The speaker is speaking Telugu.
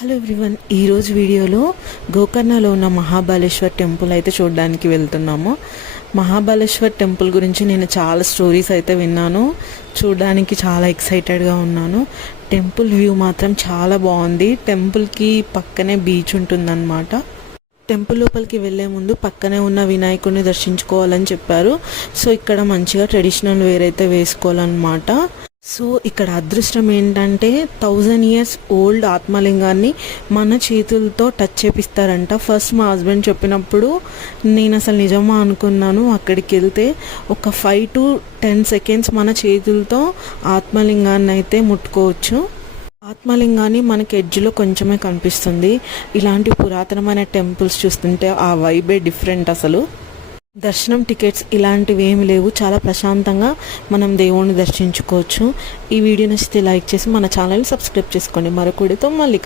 హలో ఎవ్రీవన్, ఈరోజు వీడియోలో గోకర్ణలో ఉన్న మహాబలేశ్వర్ టెంపుల్ అయితే చూడడానికి వెళ్తున్నాము. మహాబలేశ్వర్ టెంపుల్ గురించి నేను చాలా స్టోరీస్ అయితే విన్నాను. చూడడానికి చాలా ఎక్సైటెడ్గా ఉన్నాను. టెంపుల్ వ్యూ మాత్రం చాలా బాగుంది. టెంపుల్కి పక్కనే బీచ్ ఉంటుందన్నమాట. టెంపుల్ లోపలికి వెళ్ళే ముందు పక్కనే ఉన్న వినాయకుడిని దర్శించుకోవాలని చెప్పారు. సో ఇక్కడ మంచిగా ట్రెడిషనల్ వేర్ అయితే వేసుకోవాలన్నమాట. సో ఇక్కడ అదృష్టం ఏంటంటే 1000 years ఓల్డ్ ఆత్మలింగాన్ని మన చేతులతో టచ్ చేపిస్తారంట. ఫస్ట్ మా హస్బెండ్ చెప్పినప్పుడు నేను అసలు నిజమా అనుకున్నాను. అక్కడికి వెళ్తే ఒక 5 to 10 seconds మన చేతులతో ఆత్మలింగాన్ని అయితే ముట్టుకోవచ్చు. ఆత్మలింగాన్ని మనకి ఎడ్జ్లో కొంచెమే కనిపిస్తుంది. ఇలాంటి పురాతనమైన టెంపుల్స్ చూస్తుంటే ఆ వైబే డిఫరెంట్. అసలు దర్శనం టికెట్స్ ఇలాంటివి ఏమి లేవు. చాలా ప్రశాంతంగా మనం దేవుణ్ణి దర్శించుకోవచ్చు. ఈ వీడియో నచ్చితే లైక్ చేసి మన ఛానల్ని సబ్స్క్రైబ్ చేసుకోండి. మరొక వీడియోతో మళ్ళీ